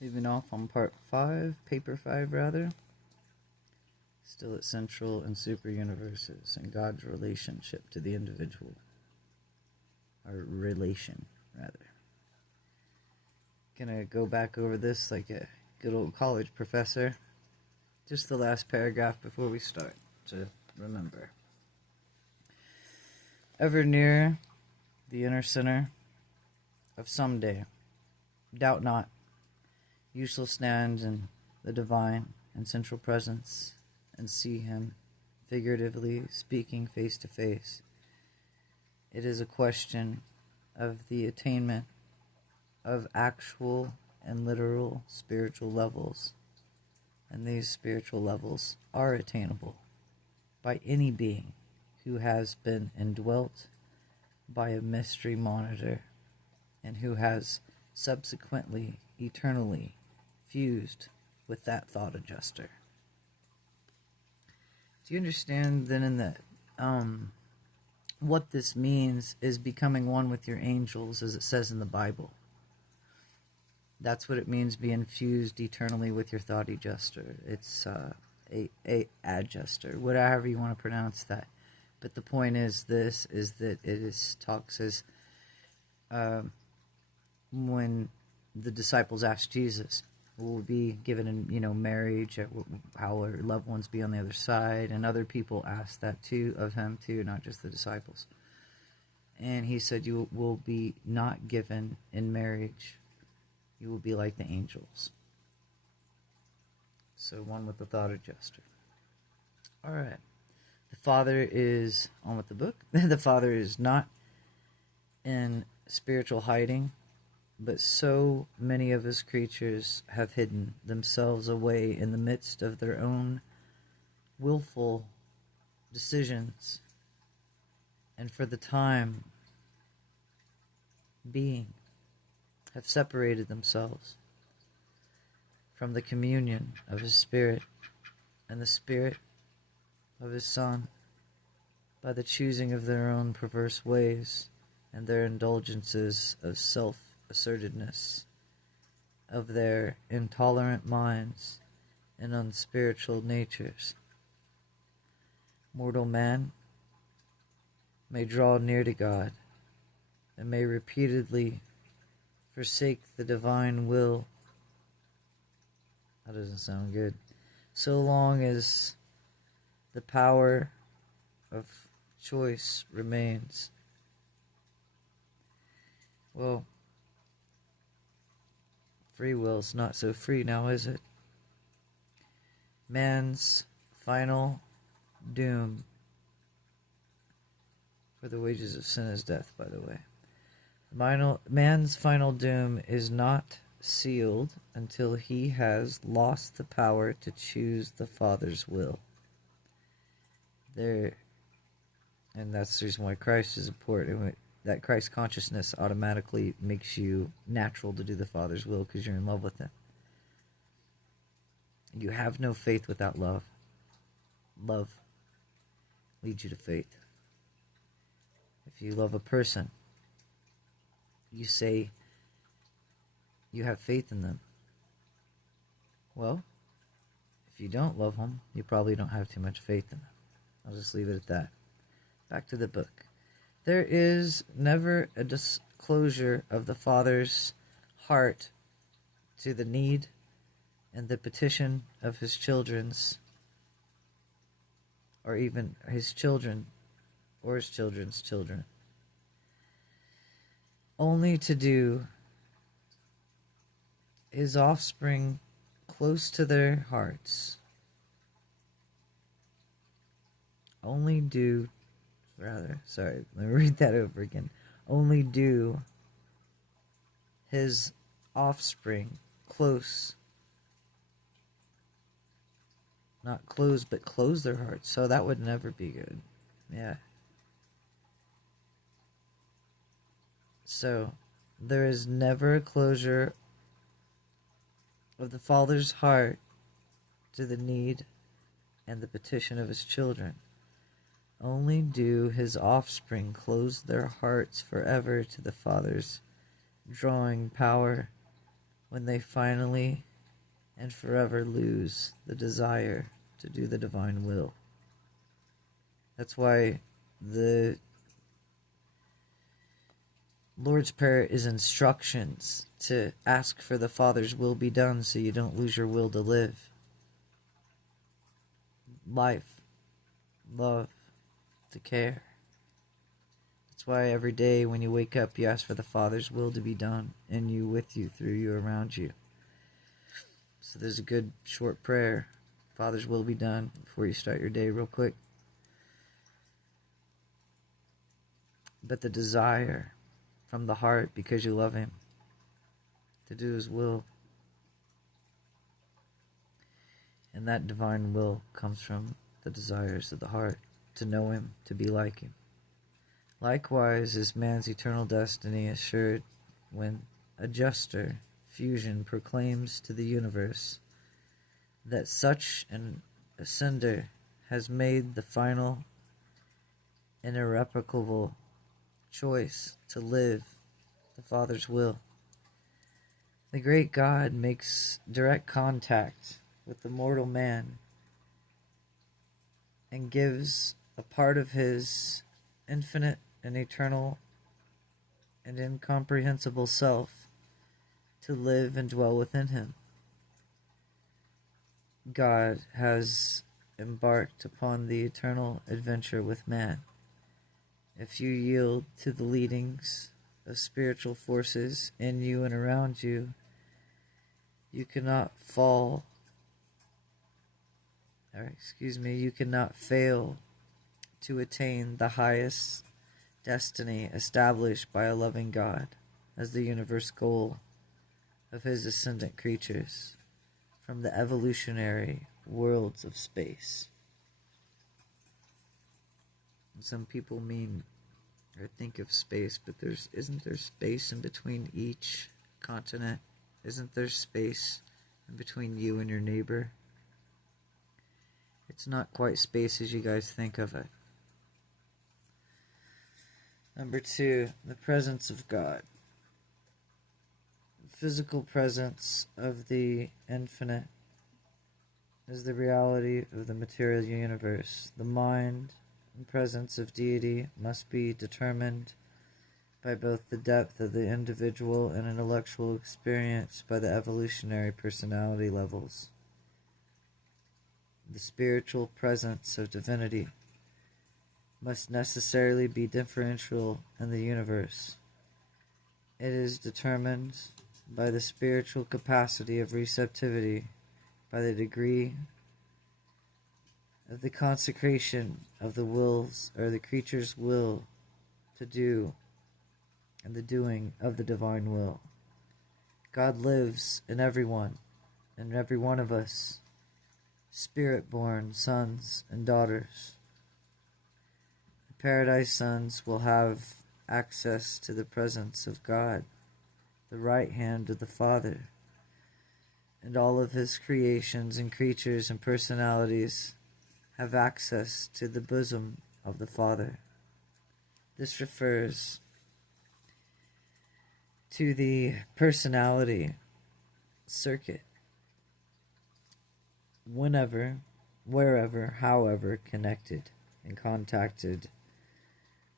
Leaving off on part 5, paper 5 rather. Still at central and super universes and God's relationship to the individual. Or relation, rather. Gonna go back over this like a good old college professor. Just the last paragraph before we start to remember. Ever near the inner center of someday, doubt not, you shall stand in the divine and central presence and see him, figuratively speaking, face to face. It is a question of the attainment of actual and literal spiritual levels, and these spiritual levels are attainable by any being who has been indwelt by a mystery monitor and who has subsequently, eternally fused with that thought adjuster. Do you understand then in that what this means is becoming one with your angels, as it says in the Bible? That's what it means, being fused eternally with your thought adjuster. It's a adjuster, whatever you want to pronounce that. But the point is this, is that it is talks as when the disciples asked Jesus, will be given in marriage, how will our loved ones be on the other side, and other people asked that too of him too, not just the disciples. And he said, you will be not given in marriage, you will be like the angels. So one with the thought adjuster. Alright, the Father is on with the book. The Father is not in spiritual hiding, but so many of his creatures have hidden themselves away in the midst of their own willful decisions, and for the time being have separated themselves from the communion of his Spirit and the Spirit of his Son by the choosing of their own perverse ways and their indulgences of self-assertedness, of their intolerant minds and unspiritual natures. Mortal man may draw near to God and may repeatedly forsake the divine will. That doesn't sound good. So long as the power of choice remains. Well, free will's not so free now, is it? Man's final doom, for the wages of sin is death, by the way. Man's final doom is not sealed until he has lost the power to choose the Father's will. And that's the reason why Christ is important. That Christ consciousness automatically makes you natural to do the Father's will because you're in love with him. You have no faith without love. Love leads you to faith. If you love a person, you say you have faith in them. Well, if you don't love them, you probably don't have too much faith in them. I'll just leave it at that. Back to the book. There is never a disclosure of the Father's heart to the need and the petition of his children's, or even his children, or his children's children, only to do his offspring close to their hearts. Let me read that over again. Only do his offspring close, not close, but close their hearts. So that would never be good. Yeah. So there is never a closure of the Father's heart to the need and the petition of his children. Only do his offspring close their hearts forever to the Father's drawing power when they finally and forever lose the desire to do the divine will. That's why the Lord's Prayer is instructions to ask for the Father's will be done so you don't lose your will to live. Life, love, to care. That's why every day when you wake up, you ask for the Father's will to be done in you, with you, through you, around you. So there's a good short prayer. Father's will be done before you start your day real quick. But the desire from the heart, because you love Him, to do His will. And that divine will comes from the desires of the heart, to know Him, to be like Him. Likewise is man's eternal destiny assured when a juster fusion proclaims to the universe that such an ascender has made the final and irrevocable choice to live the Father's will. The great God makes direct contact with the mortal man and gives a part of His infinite and eternal and incomprehensible self to live and dwell within him. God has embarked upon the eternal adventure with man. If you yield to the leadings of spiritual forces in you and around you, you cannot you cannot fail to attain the highest destiny established by a loving God as the universe goal of His ascendant creatures from the evolutionary worlds of space. And some people mean or think of space, but isn't there space in between each continent? Isn't there space in between you and your neighbor? It's not quite space as you guys think of it. Number 2, the presence of God. The physical presence of the infinite is the reality of the material universe. The mind and presence of deity must be determined by both the depth of the individual and intellectual experience by the evolutionary personality levels. The spiritual presence of divinity must necessarily be differential in the universe. It is determined by the spiritual capacity of receptivity, by the degree of the consecration of the wills or the creature's will to do and the doing of the divine will. God lives in everyone, in every one of us, spirit-born sons and daughters. The paradise sons will have access to the presence of God, the right hand of the Father, and all of His creations and creatures and personalities have access to the bosom of the Father. This refers to the personality circuit. Whenever, wherever, however connected and contacted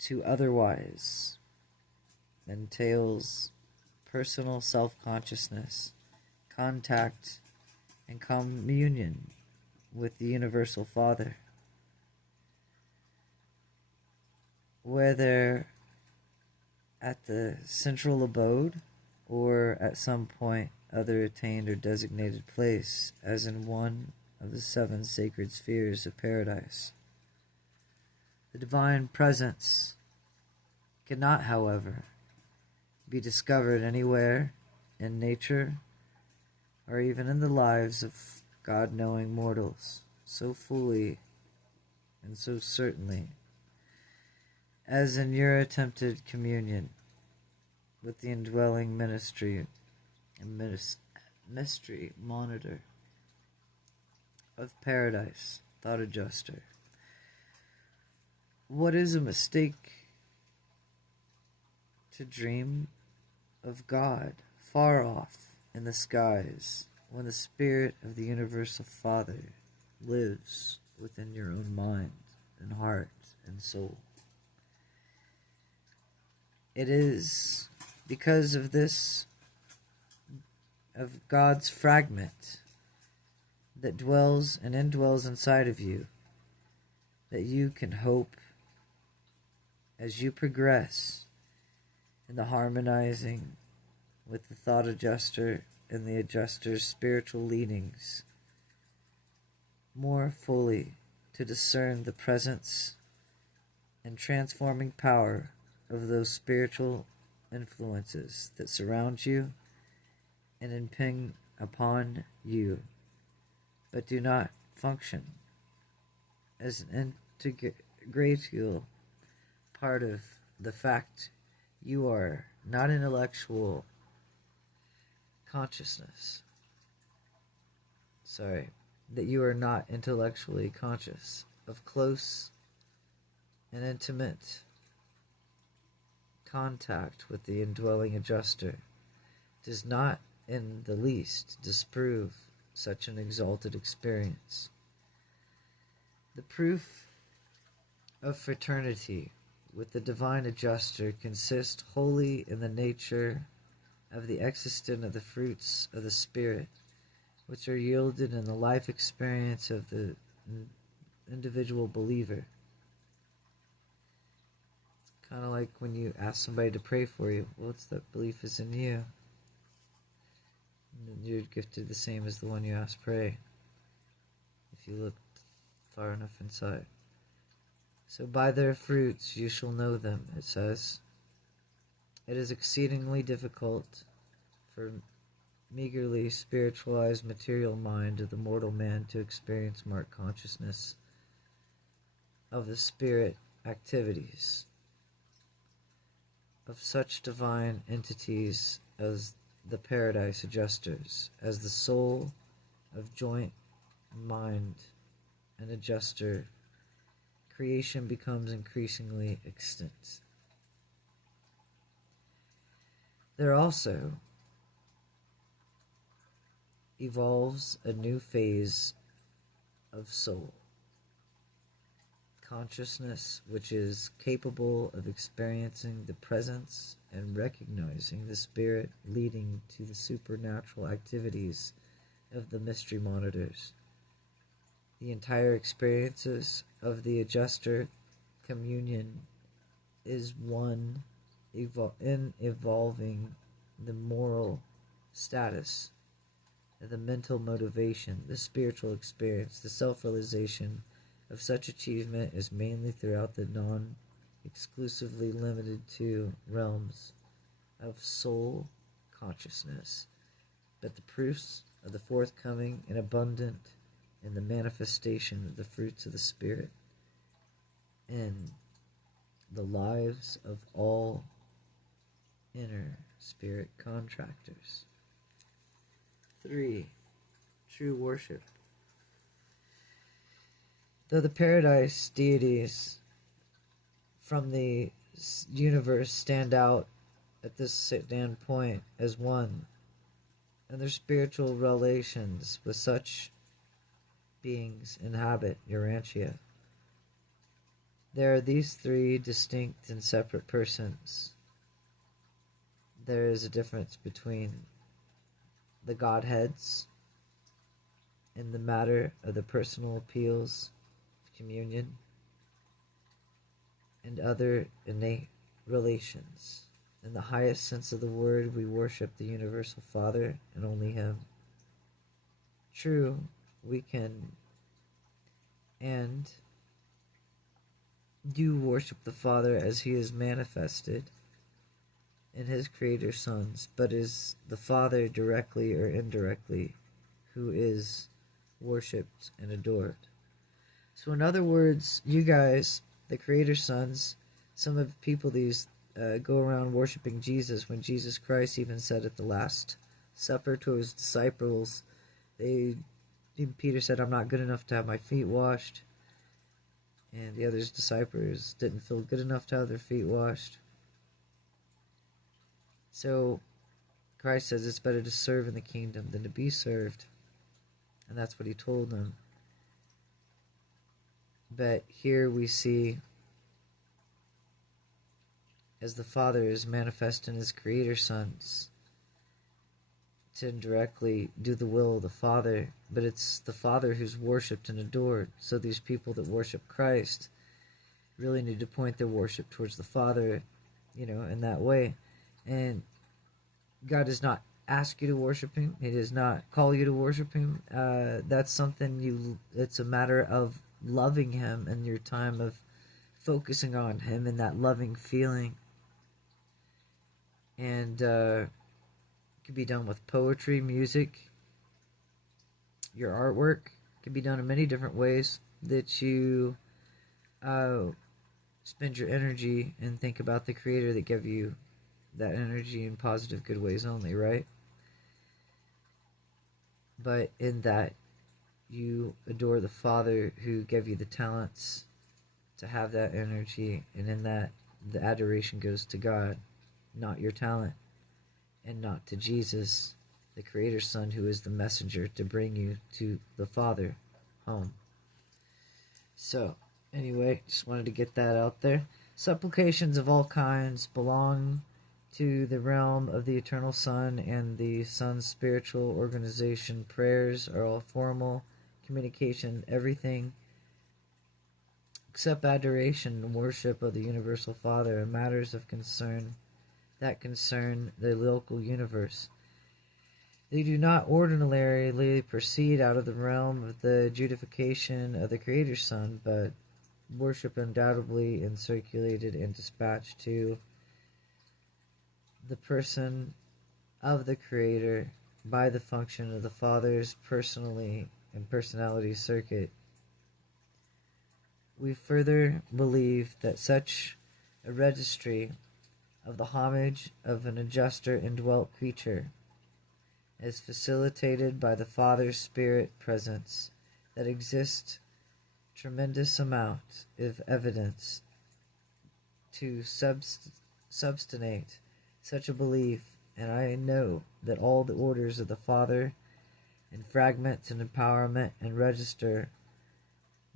to otherwise entails personal self-consciousness, contact, and communion with the Universal Father. Whether at the central abode or at some point other attained or designated place, as in one of the 7 sacred spheres of paradise. The divine presence cannot, however, be discovered anywhere in nature or even in the lives of God-knowing mortals so fully and so certainly as in your attempted communion with the indwelling ministry and mystery monitor of paradise, thought adjuster. What is a mistake to dream of God far off in the skies when the Spirit of the Universal Father lives within your own mind and heart and soul. It is because of this, of God's fragment that dwells and indwells inside of you, that you can hope as you progress in the harmonizing with the thought adjuster and the adjuster's spiritual leanings more fully to discern the presence and transforming power of those spiritual influences that surround you and impinge upon you, but do not function as an integral part of the fact you are not intellectual consciousness. That you are not intellectually conscious of close and intimate contact with the indwelling adjuster does not in the least disprove such an exalted experience. The proof of fraternity with the divine adjuster consists wholly in the nature of the existence of the fruits of the Spirit, which are yielded in the life experience of the individual believer. It's kind of like when you ask somebody to pray for you. Well, it's that belief is in you. And you're gifted the same as the one you ask pray, if you look far enough inside. So by their fruits you shall know them, it says. It is exceedingly difficult for meagerly spiritualized material mind of the mortal man to experience marked consciousness of the spirit activities of such divine entities as the paradise adjusters, as the soul of joint mind and adjuster. Creation becomes increasingly extinct. There also evolves a new phase of soul consciousness, which is capable of experiencing the presence and recognizing the spirit leading to the supernatural activities of the mystery monitors. The entire experiences of the adjuster communion is one in evolving the moral status, the mental motivation, the spiritual experience, the self-realization of such achievement is mainly throughout the non-exclusively limited to realms of soul consciousness, but the proofs of the forthcoming and abundant in the manifestation of the fruits of the Spirit in the lives of all inner spirit contractors. 3. True worship. Though the paradise deities from the universe stand out at this standpoint as one, and their spiritual relations with such beings inhabit URANTIA, there are these three distinct and separate persons. There is a difference between the Godheads in the matter of the personal appeals of communion and other innate relations. In the highest sense of the word, we worship the Universal Father and only Him. True, we can and do worship the Father as He is manifested in His Creator Sons, but is the Father directly or indirectly who is worshipped and adored. So in other words, you guys, the Creator Sons, some of the people these go around worshiping Jesus, when Jesus Christ even said at the Last Supper to His disciples, Peter said, "I'm not good enough to have my feet washed." And the other disciples didn't feel good enough to have their feet washed. So Christ says it's better to serve in the kingdom than to be served. And that's what he told them. But here we see, as the Father is manifest in his creator sons, to directly do the will of the Father, but it's the Father who's worshipped and adored. So these people that worship Christ really need to point their worship towards the Father, in that way. And God does not ask you to worship him. He does not call you to worship him. That's something it's a matter of loving him and your time of focusing on him and that loving feeling. And it can be done with poetry, music, your artwork. It can be done in many different ways that you spend your energy and think about the Creator that gave you that energy in positive, good ways only, right? But in that, you adore the Father who gave you the talents to have that energy, and in that, the adoration goes to God, not your talent, and not to Jesus, the Creator's Son, who is the messenger to bring you to the Father home. So, anyway, just wanted to get that out there. Supplications of all kinds belong to the realm of the Eternal Son and the Son's spiritual organization. Prayers are all formal communication, everything except adoration and worship of the Universal Father and matters of concern that concern the local universe. They do not ordinarily proceed out of the realm of the justification of the Creator's Son, but worship undoubtedly and circulated and dispatched to the person of the Creator by the function of the Father's personally and personality circuit. We further believe that such a registry of the homage of an adjuster indwelt creature is facilitated by the Father's Spirit presence, that exists tremendous amount of evidence to substantiate such a belief, and I know that all the orders of the Father and fragments and empowerment and register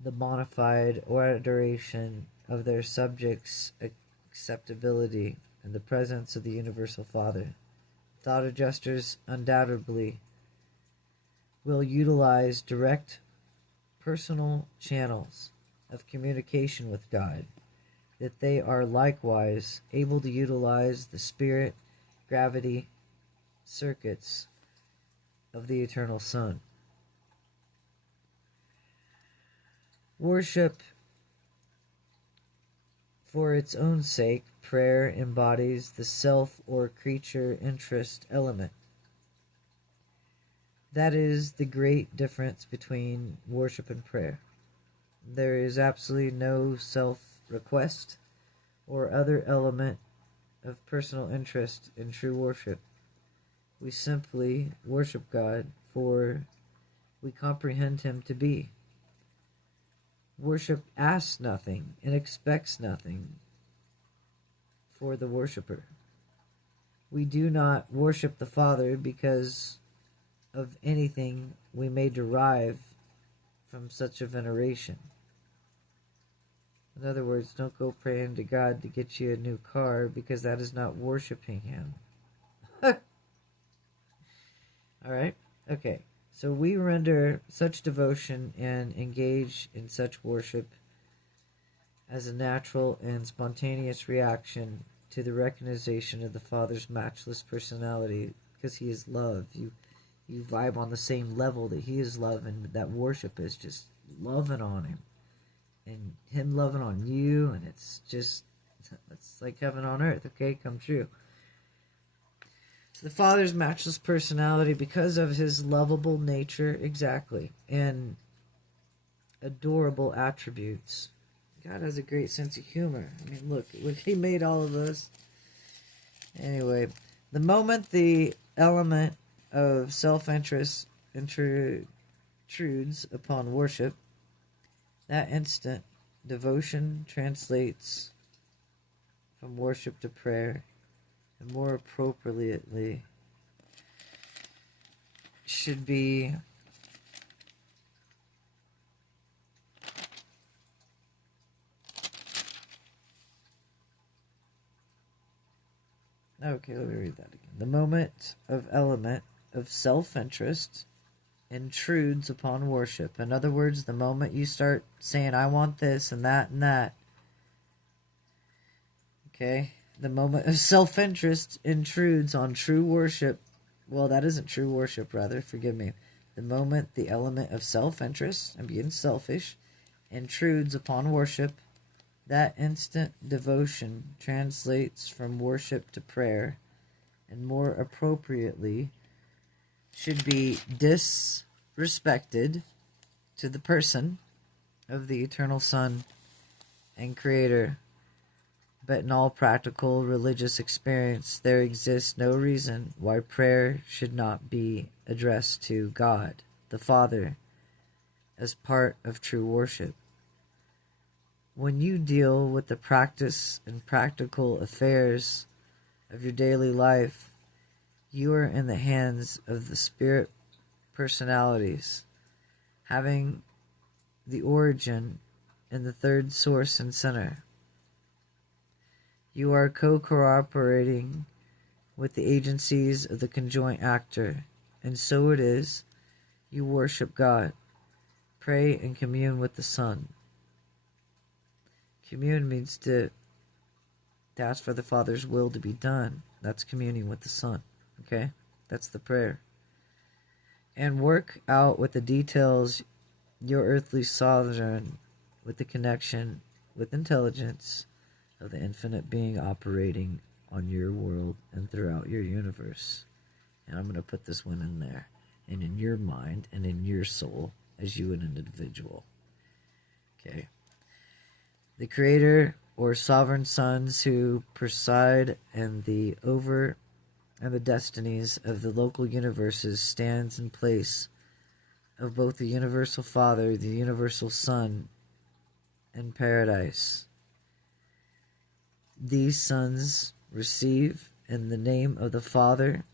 the bona fide adoration of their subjects' acceptability in the presence of the Universal Father. Thought adjusters undoubtedly will utilize direct personal channels of communication with God, that they are likewise able to utilize the spirit gravity circuits of the Eternal Son. Worship for its own sake, prayer embodies the self or creature interest element. That is the great difference between worship and prayer. There is absolutely no self-request or other element of personal interest in true worship. We simply worship God for we comprehend him to be. Worship asks nothing and expects nothing for the worshiper. We do not worship the Father because of anything we may derive from such a veneration. In other words, don't go praying to God to get you a new car, because that is not worshiping him. Alright? Okay. So we render such devotion and engage in such worship as a natural and spontaneous reaction to the recognition of the Father's matchless personality, because he is love. You vibe on the same level that he is love, and that worship is just loving on him and him loving on you, and it's like heaven on earth. Okay, come true. So the Father's matchless personality, because of his lovable nature, exactly, and adorable attributes. God has a great sense of humor. I mean, look, he made all of us. Anyway, the moment the element of self-interest intrudes upon worship, that instant devotion translates from worship to prayer, and more appropriately should be okay, let me read that again. The moment of element of self-interest intrudes upon worship. In other words, the moment you start saying, I want this and that and that, okay, the moment of self-interest intrudes on true worship. Well, that isn't true worship, rather, forgive me. The moment the element of self-interest, and being selfish, intrudes upon worship, that instant devotion translates from worship to prayer, and more appropriately, should be disrespected to the person of the eternal Son and Creator. But in all practical religious experience, there exists no reason why prayer should not be addressed to God, the Father, as part of true worship. When you deal with the practice and practical affairs of your daily life, you are in the hands of the Spirit personalities, having the origin in the third source and center. You are co-cooperating with the agencies of the conjoint actor, and so it is, you worship God, pray and commune with the Son. Commune means to ask for the Father's will to be done. That's communing with the Son, okay? That's the prayer. And work out with the details your earthly sovereign with the connection with intelligence of the infinite being operating on your world and throughout your universe. And I'm going to put this one in there. And in your mind and in your soul as you an individual. Okay. The Creator or sovereign sons who preside in the destinies of the local universes stands in place of both the universal Father, the universal Son, and paradise. These sons receive in the name of the Father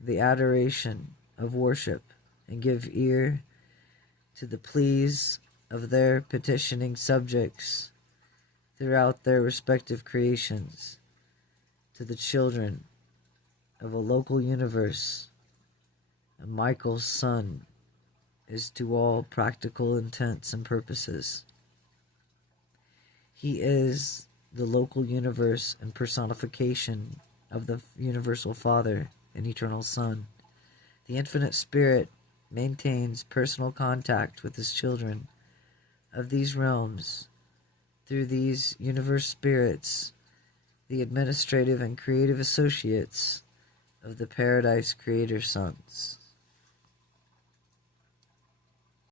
the adoration of worship and give ear to the pleas of their petitioning subjects throughout their respective creations, to the children of a local universe. And Michael's son is to all practical intents and purposes. He is the local universe and personification of the universal Father and eternal Son. The infinite Spirit maintains personal contact with his children of these realms through these universe spirits, the administrative and creative associates of the Paradise Creator Sons.